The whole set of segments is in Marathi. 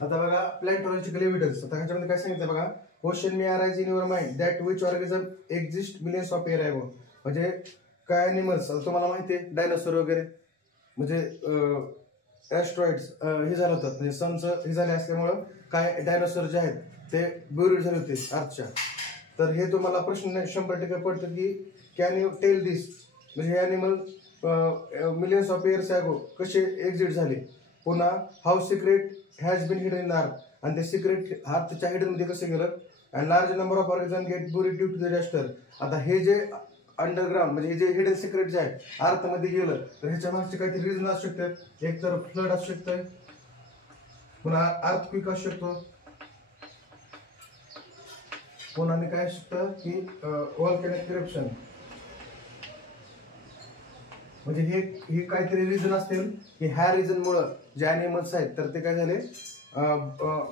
आता बघा प्लॅन्टॉलॉजिकल एव्हिडन्स. आता ह्याच्यामध्ये काय सांगितलं बघा, question may arise in your mind that which organism exist millions of year अगो. म्हणजे काय ॲनिमल्स, तुम्हाला माहिती आहे डायनासोर वगैरे, म्हणजे ॲस्ट्रॉइड्स हे झालं होतं, म्हणजे सनचं हे झाले असल्यामुळं काय डायनासोर जे आहेत ते ब्युरिड झाले होते अर्थच्या. तर हे तुम्हाला प्रश्न 100% पडतं की कॅन यू टेल दिस, म्हणजे हे animal millions of years ago कसे एक्झिट झाले. पुन्हा how secret has been hidden in earth, आणि ते सिक्रेट अर्थच्या हिडनमध्ये कसं गेलं. And large number of organism get buried due to the disaster. आता हे जे अंडरग्राउंड म्हणजे हे जे हिडन सिक्रेट जे आहे अर्थमध्ये गेलं, तर ह्याच्या मागचे काहीतरी रिझन असू शकतात. एक तर फ्लड असू शकतं, पुन्हा अर्थक्वेक असू शकतो, पुन्हा आणि काय असू शकतं की व्हॉल्कॅनिक इरप्शन. म्हणजे हे काहीतरी रिझन असतील की ह्या रिझनमुळं जे ॲनिमल्स आहेत तर ते काय झाले,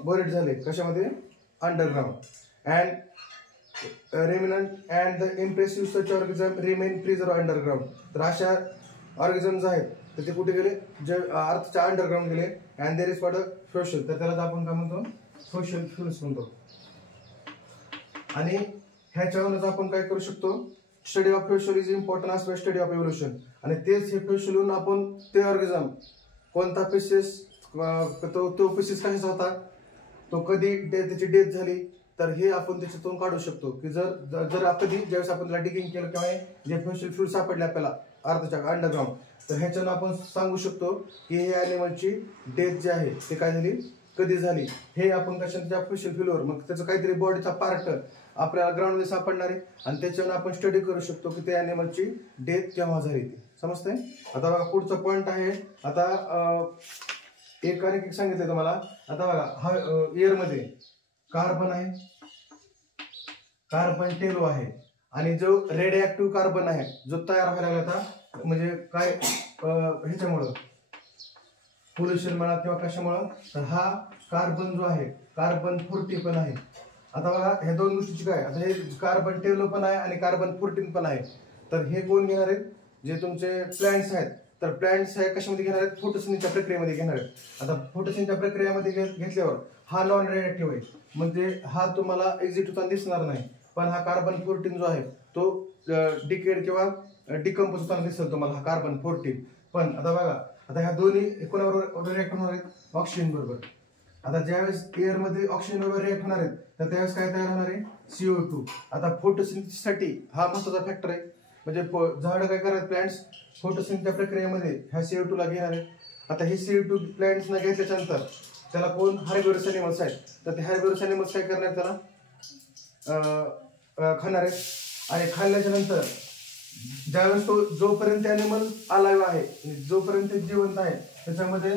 बरीड झाले कशामध्ये, underground. And remnant and the impressive such organism remain preserve underground. तर अशा ऑर्गॅनिझम्स आहेत तर ते कुठे गेले, जे अर्थच्या अंडरग्राउंड गेले. And there is for the fusion, तर त्याला आपण काय म्हणतो, फ्युशन फ्युल्स म्हणतो. आणि ह्याच्यावरूनच आपण काय करू शकतो, study of fusion is important as study of evolution. आणि तेच हे फ्युशनहून आपण ते ऑर्गॅनिझम कोणता पिसेस, तो पिसेस कशाचा होता, तो कधी त्याची डेथ झाली, तर हे आपण त्याच्यातून काढू शकतो. की जर कधी ज्यावेळेस आपण त्याला डिगिंग केलं किंवा जे फ्युशन फ्यूल सापडले आपल्याला अर्थच्या अंडरग्राउंड, तर ह्याच्यानं आपण सांगू शकतो की हे ॲनिमलची डेथ जी आहे ते काय झाली, कधी झाली. हे आपण कशाच्या फ्युशन फ्यूलवर, मग त्याचं काहीतरी बॉडीचा पार्ट आपल्याला ग्राउंडमध्ये सापडणार आहे आणि त्याच्यावर आपण स्टडी करू शकतो की त्या ॲनिमलची डेथ केव्हा झाली ती. समजतंय. आता बघा पुढचा पॉईंट आहे. आता एक आणि एक सांगितलंय तुम्हाला. आता बघा हा एअरमध्ये कार्बन आहे, कार्बन टेलो आहे, आणि जो रेडिओ ऍक्टिव्ह कार्बन आहे जो तयार व्हायला लागला आता, म्हणजे काय ह्याच्यामुळं पोल्युशन म्हणा किंवा कशामुळं, तर हा कार्बन जो आहे कार्बन 40 पण आहे. आता बघा ह्या दोन गोष्टीची काय, आता हे कार्बन टेलो पण आहे आणि कार्बन 14 पण आहे. तर हे कोण घेणार आहेत, जे तुमचे प्लांट्स आहेत, तर प्लांट्स हे कशामध्ये घेणार आहेत, फोटोसिंथेसिसच्या प्रक्रियेमध्ये घेणार आहेत. आता फोटोसिंथेसिसच्या प्रक्रियेमध्ये घेतल्यावर हा नॉन रेडिएक्टिव्ह आहे, म्हणजे हा तुम्हाला एक्झिट होताना दिसणार नाही. पण हा कार्बन 14 जो आहे तो डिकेड किंवा डिकम्पोज होताना दिसेल तुम्हाला, हा कार्बन 14. पण आता बघा, आता ह्या दोन्ही कोणाबरोबर रिएक्ट होणार आहेत, ऑक्सिजन बरोबर. आता ज्यावेळेस एअरमध्ये ऑक्सिजन बरोबर रिएक्ट होणार आहेत तर त्यावेळेस काय तयार होणार आहे, CO2. आता फोटोसिंथेसिससाठी हा महत्त्वाचा फॅक्टर आहे. म्हणजे झाडं काय करतात, प्लांट्स फोटोसिंथेसिसच्या प्रक्रियेमध्ये ह्या CO2 ला घेणार आहे. आता हे CO2 प्लांट्सना घेतल्याच्या नंतर त्याला कोण, हार्बिवरस ॲनिमल्स आहेत, तर ते हार्बिवरस ॲनिमल्स काय करणार, त्याला खाणार आहेत. आणि खाल्ल्याच्या नंतर ज्यावेळेस तो जोपर्यंत ॲनिमल अलाइव्ह आहे, जोपर्यंत जिवंत आहे, त्याच्यामध्ये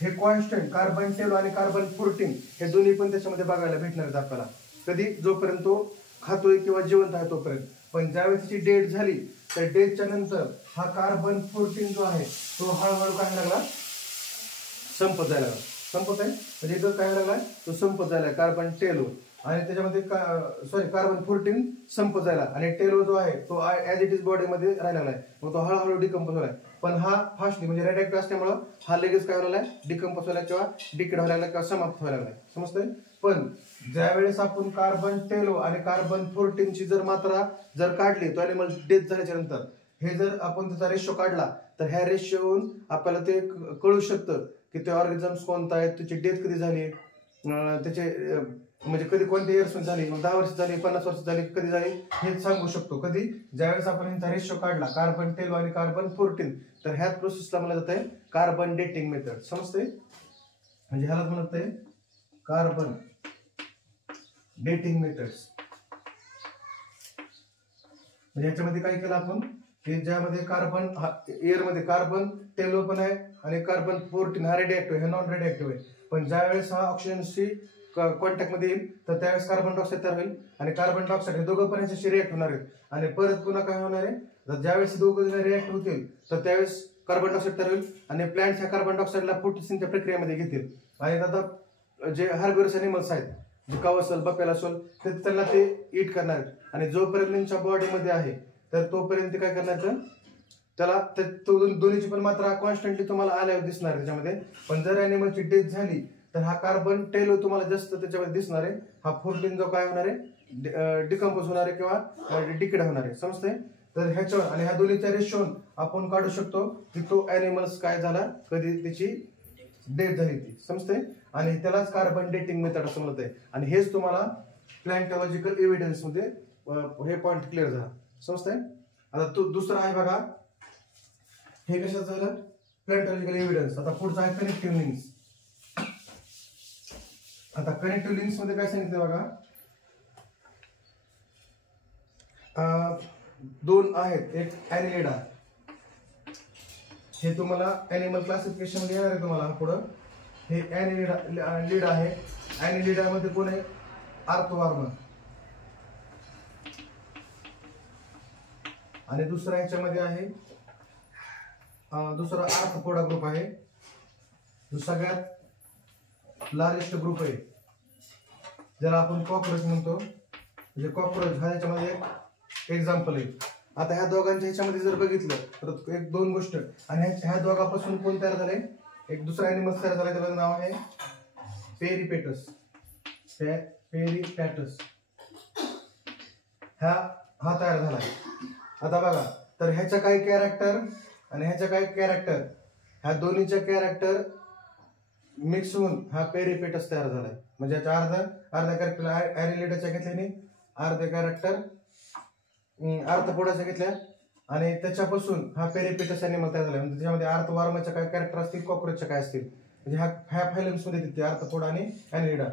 हे कॉन्स्टंट कार्बन टेलो आणि कार्बन 14 हे दोन्ही पण त्याच्यामध्ये बघायला भेटणार आहेत आपल्याला. कधी, जोपर्यंत तो खातोय किंवा जिवंत आहे तोपर्यंत. पण ज्यावेळेस त्याची डेथ झाली तर डेथच्या नंतर हा कार्बन 14 जो आहे तो हळूहळू काय लागला, संपत जायला लागला. संपत आहे म्हणजे इथं काय लागला, तो संपत जायला कार्बन टेलो. आणि त्याच्यामध्ये कार्बन 14 संपत जायला, आणि टेलो जो आहे तो ॲज इट इज बॉडीमध्ये राहायला लागलाय. मग तो हळूहळू डिकम्पोज होलाय. पण हा फास्टली म्हणजे रेडिएक्टिव्ह असल्यामुळं हा लगेच काय व्हायला, डिकम्पोज व्हायला किंवा डिकेड व्हायला लागला किंवा समाप्त व्हायला लागलाय. समजतंय. पण ज्यावेळेस आपण कार्बन टेलो आणि कार्बन 14 ची जर मात्रा जर काढली, तो ॲनिमल डेथ झाल्याच्या नंतर हे जर आपण त्याचा रेशो काढला, तर ह्या रेशोवरून आपल्याला ते कळू शकतं की ते ऑर्गॅनिझम्स कोणता आहे, त्याची डेथ कधी झाली, त्याचे म्हणजे कधी कोणत्या इयर्स मध्ये झाली, 10 वर्ष झाली, 50 वर्ष झाली, कधी झाली हे सांगू शकतो. कधी, ज्यावेळेस आपण यांचा रेशो काढला कार्बन टेलो आणि कार्बन 14, तर ह्याच प्रोसेसला म्हणलं जात आहे कार्बन डेटिंग मेथड. समजते. म्हणजे ह्याला म्हणत आहे कार्बन डेटिंग मेथड्स. म्हणजे ह्याच्यामध्ये काय केलं आपण, की ज्यामध्ये कार्बन एअरमध्ये कार्बन टेलो पण आहे आणि कार्बन 14 हा रेडिएक्टिव्ह, हे नॉन रेडिएक्टिव्ह आहे. पण ज्यावेळेस हा ऑक्सिजनशी कॉन्टॅक्ट मध्ये येईल तर त्यावेळेस कार्बन डायऑक्साईड तयार होईल, आणि कार्बन डायऑक्साईड हे दोघं पण याच्याशी रिएक्ट होणार आहेत. आणि परत पुन्हा काय होणार आहे, ज्यावेळेस दोघं जण रिएक्ट होतील तर त्यावेळेस कार्बन डायऑक्साईड तयार होईल, आणि प्लांट्स ह्या कार्बन डायऑक्साईडला फोटोसिंथेसिसच्या प्रक्रियेमध्ये घेतील. आणि आता जे हार्बिवरस ॲनिमल्स आहेत, जे काव असेल, बपेल असेल, तर त्यांना ते ईट करणार आहेत. आणि जोपर्यंत त्यांच्या बॉडीमध्ये आहे तर तोपर्यंत ते काय करणार, त्याला दोन्हीची पण मात्रा कॉन्स्टंटली तुम्हाला आल्यावर दिसणार त्याच्यामध्ये. पण जर ॲनिमलची डेथ झाली तर हा कार्बन टेलो तुम्हाला जास्त त्याच्यामध्ये दिसणार आहे. हा फोर्टीन जो काय होणार आहे, डिकम्पोज होणार आहे किंवा डिकेड होणार आहे. समजतंय? तर ह्याच्यावर आणि ह्या दोन्हीच्या रेशोन आपण काढू शकतो की तो ॲनिमल्स काय झाला, कधी त्याची डेथ झाली ती. समजतंय? आणि त्यालाच कार्बन डेटिंग मेथड असं म्हणत आहे. आणि हेच तुम्हाला प्लॅन्टॉलॉजिकल एव्हिडन्स मध्ये हे पॉइंट क्लिअर झाला. समजतंय? आता तो दुसरा आहे बघा, हे कशाचं झालं, प्लॅन्टॉलॉजिकल एव्हिडन्स. आता पुढचा आहे कनेक्टिव्ह लिंक्स. आता कनेक्टिव्ह लिंक्स मध्ये काय सांगितलं बघा, दोन आहेत, एक ॲनिलिडा, हे तुम्हाला ॲनिमल क्लासिफिकेशन मध्ये येणार आहे तुम्हाला पुढं. हे ॲनिलिडा आहे. ॲनिलिडा मध्ये कोण आहे, आर्थोवर्म. आणि दुसरा ह्याच्यामध्ये आहे दुसरा आर्थ्रोपोडा ग्रुप आहे, जो सगळ्यात लार्जेस्ट ग्रुप आहे, ज्याला आपण कॉकरोच म्हणतो. म्हणजे कॉकरोच हा ह्याच्यामध्ये एक एक्झाम्पल आहे. आता ह्या दोघांच्या ह्याच्यामध्ये जर बघितलं तर एक दोन गोष्ट, आणि ह्या दोघांपासून कोण तयार झाले, एक दुसरा ॲनिमल तयार झाला, त्याचं नाव आहे पेरिपेटस. पेरिपॅटस हा तयार झाला. आता बघा, तर ह्याच्या काही कॅरेक्टर आणि ह्याच्या काही कॅरेक्टर, ह्या दोन्हीच्या कॅरेक्टर मिक्स होऊन हा पेरिपेटस तयार झालाय. म्हणजे याच्या अर्धा कॅरेक्टर ॲनिलिडाच्या घेतल्याने, अर्धे कॅरेक्टर आर्थ्रोपोडाच्या घेतल्या, आणि त्याच्यापासून हा पेरिपेटस ॲनिमल तयार झाला. म्हणजे त्याच्यामध्ये आर्थ्रोवर्मच्या काय कॅरेक्टर असतील, कॉकरोचच्या काय असतील, म्हणजे ह्या फायलम्स मध्ये येते आर्थ्रोपोडा आणि ॲनिलिडा.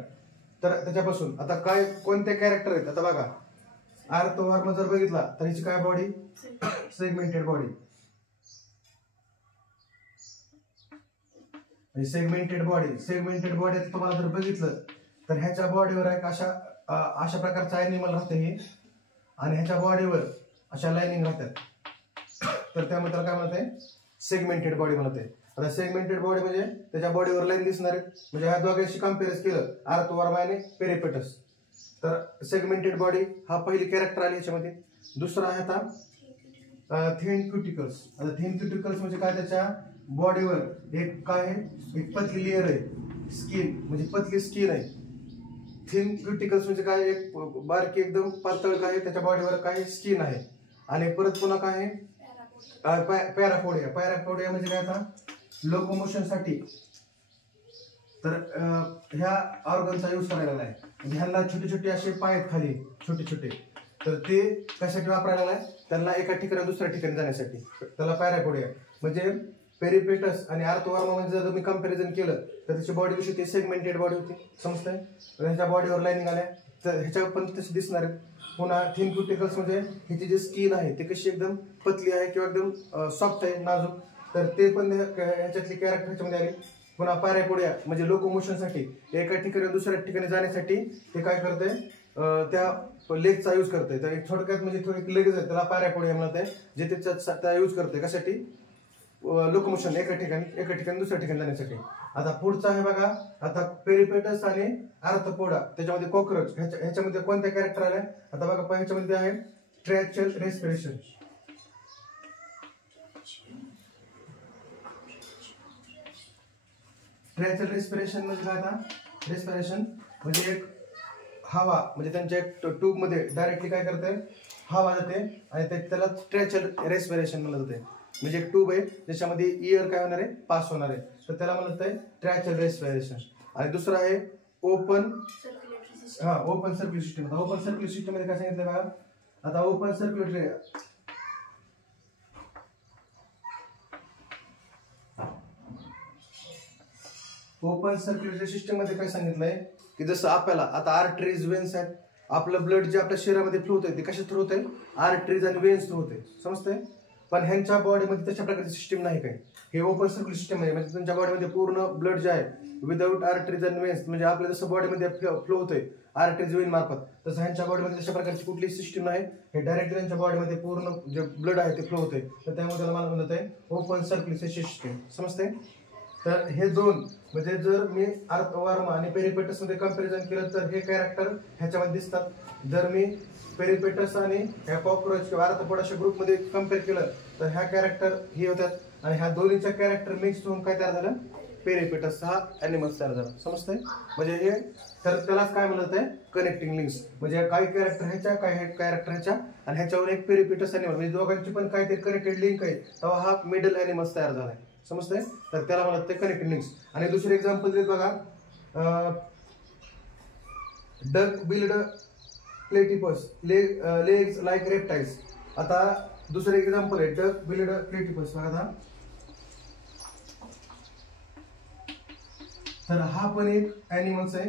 तर त्याच्यापासून आता काय कोणते कॅरेक्टर आहेत, आता बघा, आर्थ्रोवर्म जर बघितला तर हिची काय body, segmented body. Segmented body तुम्हाला जर बघितलं तर ह्याच्या बॉडीवर एक अशा प्रकारचा ॲनिमल राहते हे, आणि ह्याच्या बॉडीवर अशा लाईनिंग राहतात. तर त्यामुळे त्याला काय म्हणत आहे, सेगमेंटेड बॉडी म्हणत आहे. आता सेगमेंटेड बॉडी म्हणजे त्याच्या बॉडीवर लाईन दिसणार आहे. म्हणजे ह्या दोघांशी कम्पेअर केलं, आर्थ्रोवर्म आणि पेरिपेटस, तर सेगमेंटेड बॉडी हा पहिली कॅरेक्टर आली ह्याच्यामध्ये. दुसरा आहे आता थिन क्युटिकल्स. आता थिन क्युटिकल्स म्हणजे काय, त्याच्या बॉडीवर एक काय आहे, एक पतली लेअर आहे, स्किन, म्हणजे पतली स्किन आहे. थिन क्युटिकल्स म्हणजे काय, एक बारकी एकदम पातळ काय, त्याच्या बॉडीवर काय स्किन आहे. आणि परत पुन्हा काय आहे, पॅरापोडिया म्हणजे काय, आता लोकोमोशन साठी तर ह्या ऑर्गनचा यूज करायला आहे. म्हणजे ह्यांना छोटे छोटे असे पाय आहेत खाली, छोटे छोटे, तर ते कशासाठी वापरायला आहे, त्यांना एका ठिकाणी दुसऱ्या ठिकाणी जाण्यासाठी, त्याला पॅरापोडिया. म्हणजे पेरिपेटस आणि आर्थ्रोवर्म मध्ये जर तुम्ही कंपॅरिझन केलं तर त्याची बॉडी कशी होती, सेगमेंटेड बॉडी होती. समजतंय? ह्याच्या बॉडीवर लाईनिंग आल्या, तर ह्याच्या पण तसे दिसणार आहे. पुन्हा थिन क्युटिकल्स म्हणजे ह्याची जी स्किन आहे ती कशी एकदम पतली आहे किंवा एकदम सॉफ्ट आहे, नाजूक, तर ते पण ह्याच्यातली कॅरेक्टर ह्याच्यामध्ये आली. पुन्हा पॅरापोडिया म्हणजे लोकोमोशनसाठी, एका ठिकाणी दुसऱ्या ठिकाणी जाण्यासाठी ते काय करते, त्या लेगचा यूज करते. तर एक थोडक्यात म्हणजे थोडी लेगच आहे, त्याला पॅरापोडिया म्हणत आहे, जे त्याचा यूज करते कशासाठी, लोकोमोशन, एका ठिकाणी दुसऱ्या ठिकाणी जाण्यासाठी. आता पुढचा आहे बघा, आता पेरिपेटस आणि आर्थ्रोपोडा, त्याच्यामध्ये कॉकरोच, ह्याच्यामध्ये कोणत्या कॅरेक्टर आल्या, आता बघा ह्याच्यामध्ये आहे ट्रॅक्चुअल रेस्पिरेशन. ट्रॅक्चुअल रेस्पिरेशन म्हणजे काय, आता रेस्पिरेशन म्हणजे एक हवा, म्हणजे त्यांच्या एक ट्यूब मध्ये डायरेक्टली काय करते, हवा जाते, आणि त्याला ट्रॅक्चुअल रेस्पिरेशन म्हणलं जाते. म्हणजे एक ट्यूब आहे ज्याच्यामध्ये एअर काय होणार आहे, पास होणार आहे, तर त्याला म्हणत आहे ट्रॅक्चुअल रेस्पिरेशन. आणि दुसरं आहे open circulatory system. Open circulatory system मध्ये काय सांगितलं बघा, आता ओपन सर्क्युलेटरी सिस्टम मध्ये काय सांगितलंय की जसं आपल्याला आता आर्टरीज, वेन्स आहेत, आपलं ब्लड जे आपल्या शरीरामध्ये फ्लो होतंय ते कशा थ्रू होतंय, आर्टरीज आणि वेन्स थ्रू होते. समजतंय? पण ह्यांच्या बॉडीमध्ये तशा प्रकारची सिस्टीम नाही काय. हे ओपन सर्क्युलेटरी सिस्टम आहे, म्हणजे त्यांच्या बॉडीमध्ये पूर्ण ब्लड जे आहे विदाऊट आर्टरीज अँड वेन्स, म्हणजे आपल्या जसं बॉडीमध्ये फ्लो होतोय आर्टरीज वेन मार्फत, तसं ह्यांच्या बॉडीमध्ये तशा प्रकारची कुठली सिस्टीम नाही. हे डायरेक्टली त्यांच्या बॉडीमध्ये पूर्ण जे ब्लड आहे ते फ्लो होते, तर त्यामुळे त्याला मला म्हणत आहे ओपन सर्क्युलेटरी सिस्टम. समजते? तर हे दोन म्हणजे जर मी आर्थ्रोवर्म आणि पेरिपेटस मध्ये कंपॅरिझन केलं तर हे कॅरेक्टर ह्याच्यामध्ये दिसतात. जर मी पेरिपेटस आणि ह्या कॉकरोच किंवा आर्थ्रोपोडाच्या ग्रुपमध्ये कम्पेअर केलं तर ह्या कॅरेक्टर हे होतात, आणि ह्या दोन्हीच्या कॅरेक्टर मिक्स होऊन काय तयार झालं, पेरिपेटस हा ॲनिमल्स तयार झाला. समजतंय? म्हणजे हे तर त्यालाच काय म्हणत आहे, कनेक्टिंग लिंक्स. म्हणजे काही कॅरेक्टर ह्याच्या, काही कॅरेक्टर ह्याच्या, आणि ह्याच्यावर एक पेरिपेटस ॲनिमल, म्हणजे दोघांची पण काहीतरी कनेक्टेड लिंक आहे, तेव्हा हा मिडल ॲनिमल्स तयार झालाय. समजतंय? तर त्याला म्हणत आहे कनेक्टिंग लिंक्स. आणि दुसरे एक्झाम्पल देत बघा, duck billed platypus legs like reptiles. आता दुसरे एक्झाम्पल आहे डक बिल्ड प्लेटिपस. बघा आता, तर हा पण एक ॲनिमल्स आहे.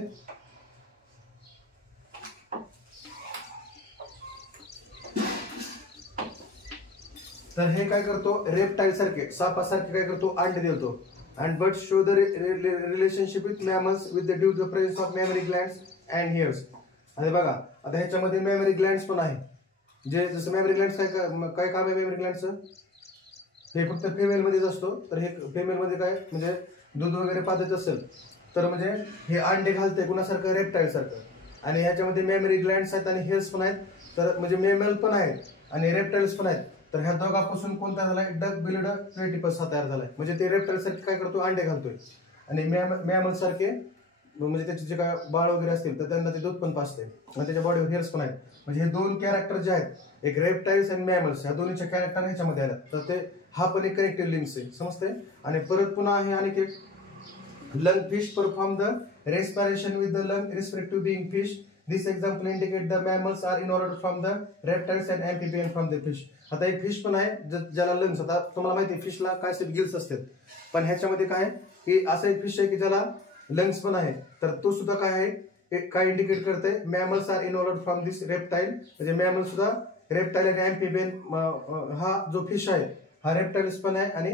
तर हे काय करतो, रेप्टाइल सारखे, सापासारखे काय करतो, अंडे देतो. And but show the relationship with mammals with the due the presence of memory glands and heirs. आणि बघा आता ह्याच्यामध्ये मेमरी ग्लँड्स पण आहे. जे जसं मेमरी ग्लँड्स काय काम आहे मेमरी ग्लँडचं, हे फक्त फिमेलमध्येच असतो. तर हे फिमेलमध्ये काय म्हणजे दूध वगैरे पाजत असेल तर म्हणजे हे अंडे घालते कुणासारखं, रेप्टाइल सारखं. आणि ह्याच्यामध्ये मेमरी ग्लँड्स आहेत आणि हेअर्स पण आहेत. तर म्हणजे मेमल पण आहेत आणि रेप्टाइल्स पण आहेत. तर ह्या दोघांपासून कोणता झालाय, डक बिल्ड प्लेटिपस हा तयार झालाय. म्हणजे ते रेप्टाइल सारखे काय करतो, अंडे घालतोय. आणि मॅमल सारखे म्हणजे त्याचे जे काय बाळ वगैरे असतील तर त्यांना ते दूध पण पाजते आणि त्याच्या बॉडीवर हेअर्स पण आहेत. म्हणजे हे दोन कॅरेक्टर जे आहेत, एक रेप्टाइल्स आणि मॅमल्स, ह्या दोन्हीचे कॅरेक्टर ह्याच्यामध्ये आले. तर ते हा पण एक कनेक्टिव्ह लिंक्स आहे. समजते? आणि परत पुन्हा आहे आणि एक lung fish perform the respiration with the lung respective being fish. This example indicate the mammals are inherited from the reptiles and amphibians from the fish. आता एक फिश पण आहे ज्याला लंग्स, आता तुम्हाला माहिती आहे फिशला काय असतात, गिल्स असतात. पण ह्याच्यामध्ये काय की असं एक फिश आहे की ज्याला लंग्स पण आहे. तर तो सुद्धा काय आहे, काय इंडिकेट करते, mammals are involved from this reptile. म्हणजे मॅमल सुद्धा रेप्टाइल आणि अँफिबियन, हा जो फिश आहे हा रेप्टाइल्स पण आहे आणि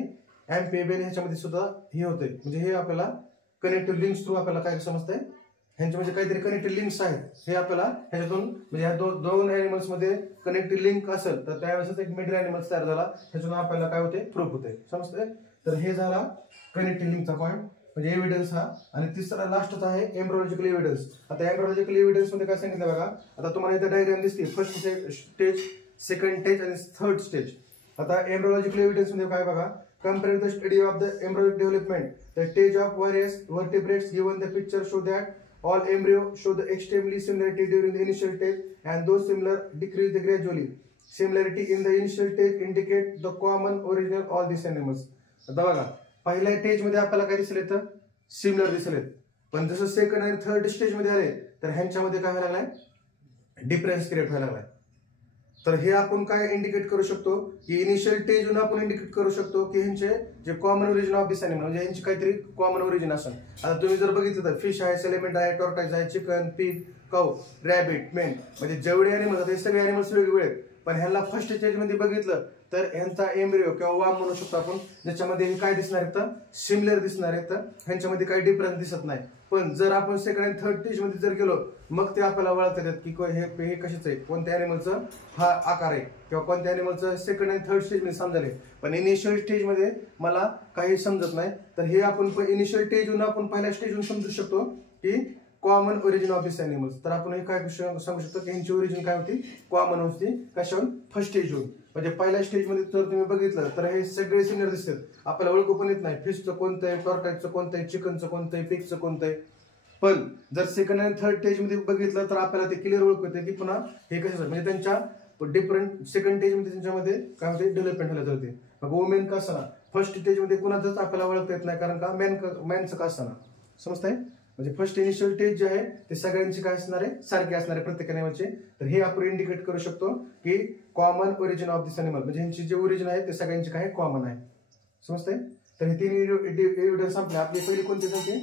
अँफिबियन ह्याच्यामध्ये सुद्धा हे होते. म्हणजे हे आपल्याला कनेक्टिव्ह लिंक्स थ्रू आपल्याला काय समजतंय, ह्यांचे म्हणजे काहीतरी कनेक्टिव्ह लिंक्स आहेत. हे आपल्याला ह्याच्यातून म्हणजे ह्या दोन ॲनिमल्स मध्ये कनेक्टिव्ह लिंक असेल तर त्यावेळेस एक मिडल ॲनिमल्स तयार झाला. ह्याच्यातून आपल्याला काय होते, प्रूफ होते. समजतंय? तर हे झाला कनेक्टिव्ह लिंकचा पॉईंट म्हणजे एव्हिडन्स हा. आणि तिसरा लास्टचा आहे एम्ब्रियोलॉजिकल एव्हिडन्स. आता एम्ब्रियोलॉजिकल एव्हिडन्स मध्ये काय सांगितलं बघा, आता तुम्हाला इथे डायग्राम दिसते, फर्स्ट स्टेज, सेकंड स्टेज आणि थर्ड स्टेज. आता एम्ब्रियोलॉजिकल एव्हिडन्स मध्ये काय बघा, compare the study of the embryonic development. The stage of various vertebrates given the picture show that all embryo show the extremely similarity during the initial stage and those similar decrease gradually. Similarity in the initial stage indicate the common origin of all these animals. आता बघा पहिल्या स्टेज मध्ये आपल्याला काय दिसले तर सिमिलर दिसले, पण जसं सेकंड आणि थर्ड स्टेज मध्ये आले तर ह्यांच्यामध्ये काय व्हायला लागलाय, डिफरन्स क्रिएट व्हायला लागलाय. तर हे आपण काय इंडिकेट करू शकतो की इनिशियल स्टेजहून आपण इंडिकेट करू शकतो की ह्यांचे जे common origin of this animal म्हणजे ह्यांची काहीतरी कॉमन ओरिजिन असेल. आता तुम्ही जर बघितलं तर फिश आहे, सेलेमेंट आहे, टॉर्टाइज आहे, चिकन, पिग, काऊ, रॅबिट, मेन, म्हणजे जेवढे ॲनिमल्स हे सगळे ॲनिमल्स वेगवेगळे आहेत. पण ह्याला फर्स्ट स्टेज मध्ये बघितलं तर ह्यांचा एम्ब्रियो किंवा वाम म्हणू शकतो आपण, ज्याच्यामध्ये हे काय दिसणार आहेत, सिमिलर दिसणार आहेत, ह्यांच्यामध्ये काही डिफरन्स दिसत नाही. पण जर आपण सेकंड आणि थर्ड स्टेज मध्ये जर गेलो मग ते आपल्याला ओळखता येतात की हे कशाचं आहे, कोणत्या ॲनिमलचं हा आकार आहे किंवा कोणत्या ॲनिमलचं सेकंड आणि थर्ड स्टेज मध्ये समजाले. पण इनिशियल स्टेज मध्ये मला काही समजत नाही. तर हे आपण इनिशियल स्टेजहून आपण पहिल्या स्टेजहून समजू शकतो की common origin of this animals. तर आपण हे काय सांगू शकतो की ह्यांची ओरिजिन काय होती, कॉमन होती. कशाहून, फर्स्ट स्टेज होऊन. म्हणजे पहिल्या स्टेज मध्ये जर तुम्ही बघितलं तर हे सगळे सिमिलर दिसतात, आपल्याला ओळखू पण येत नाही फिशचं कोणतं आहे, टॉर्टाइजचं कोणतं आहे, चिकनचं कोणतं आहे, पिगचं कोणतं आहे. पण जर सेकंड आणि थर्ड स्टेज मध्ये बघितलं तर आपल्याला ते क्लिअर ओळखू येते की पुन्हा हे कसं, म्हणजे त्यांच्या डिफरंट सेकंड स्टेज मध्ये त्यांच्यामध्ये काय होते, डेव्हलपमेंट व्हायला जाते. मग वुमेन का असताना फर्स्ट स्टेज मध्ये कुणाचंच आपल्याला ओळखता येत नाही, कारण का मॅनचं का असताना. समजतंय? म्हणजे फर्स्ट इनिशियल स्टेज जे आहे ते सगळ्यांची काय असणार आहे, सारखे असणार आहे प्रत्येक ॲनिमलचे. तर हे आपण इंडिकेट करू शकतो की common origin of this animal, म्हणजे ह्यांची जे ओरिजिन आहे ते सगळ्यांचे काय कॉमन आहे. समजतंय? तर हे तीन एव्हिडन्स आपली पहिली कोणती होती,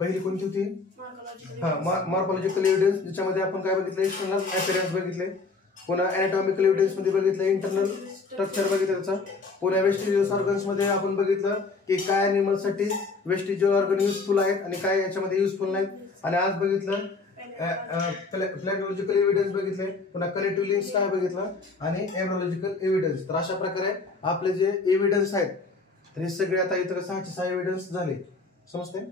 पहिली कोणती होती, मॉर्फॉलॉजिकल एव्हिडन्स, ज्याच्यामध्ये आपण काय बघितलं, एक्सटर्नल अपीअरन्स बघितले. पुन्हा अॅनाटॉमिकल एव्हिडन्स मध्ये बघितलं इंटरनल स्ट्रक्चर बघितलं त्याचा. पुन्हा वेस्टिजियल ऑर्गन्स मध्ये आपण बघितलं की काय ॲनिमल्ससाठी वेस्टिजियल ऑर्गन युजफुल आहेत आणि काय याच्यामध्ये युजफुल नाहीत. आणि आज बघितलं फ्लॅटॉलॉजिकल एव्हिडन्स बघितले, पुन्हा कनेक्टिव्ह लिंक्स काय बघितलं आणि एम्ब्रियोलॉजिकल एव्हिडन्स. तर अशा प्रकारे आपले जे एव्हिडन्स आहेत तर हे सगळे आता इतर 6 एव्हिडन्स झाले. समजते?